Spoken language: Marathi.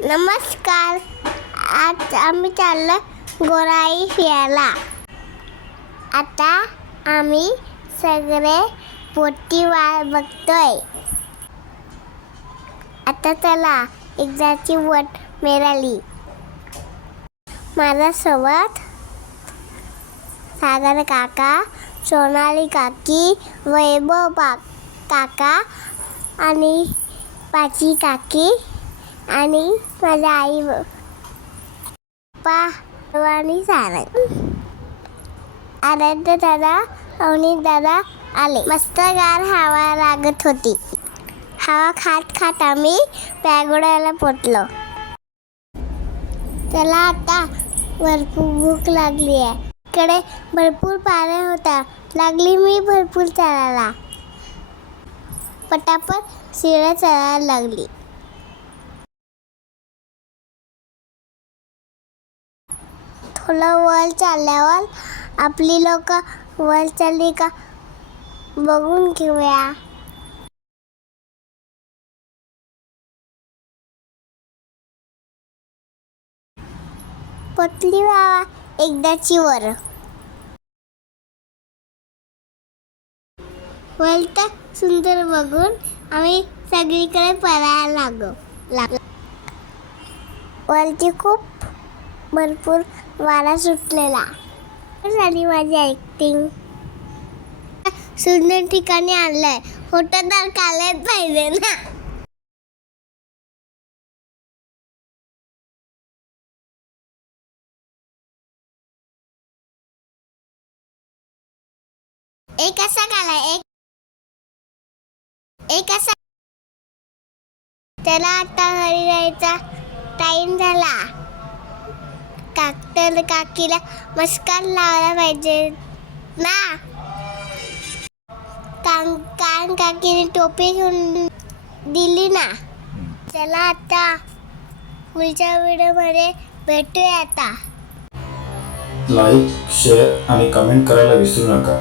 नमस्कार. आज आम्ही चाललो गोराई फिरायला. आता आम्ही सगळे पोटी वाट बघतोय. आता चला एकदाची वट मिळाली. माझ्यासोबत सागर काका सोनाली काकी वैभव बा काका आणि पाची काकी. आणि माझ्या आई पप्पा आणि सारंग आराध्य दादा अवनीत दादा आले. मस्त गार हवा लागत होती. हवा खात खात आम्ही पॅगोड्याला पोचलो त्याला आता भरपूर भूक लागली आहे. इकडे भरपूर पाण्या होता. लागली मी भरपूर चालायला पटापट शिळ्या चढायला लागली. फुलं वर चालल्यावर आपली लोक वर चालली का बघून घेऊया पतली बाबा एकदाची वर वर तर सुंदर बघून आम्ही सगळीकडे पळायला लागलो लाग वरती खूप भरपूर वारा सुटलेला. झाली माझी ॲक्टिंग सुंदर ठिकाणी आणलंय. फोटो तर पाहिजे ना. एक असा काला एक एक असा त्याला आता घरी जायचा टाइम झाला. तर काकीला मस्कार लावला पाहिजे ना कान कान काकीने टोपी घेऊन दिली ना चला आता पुढच्या व्हिडिओमध्ये भेटूया आता लाईक शेअर आणि कमेंट करायला विसरू नका.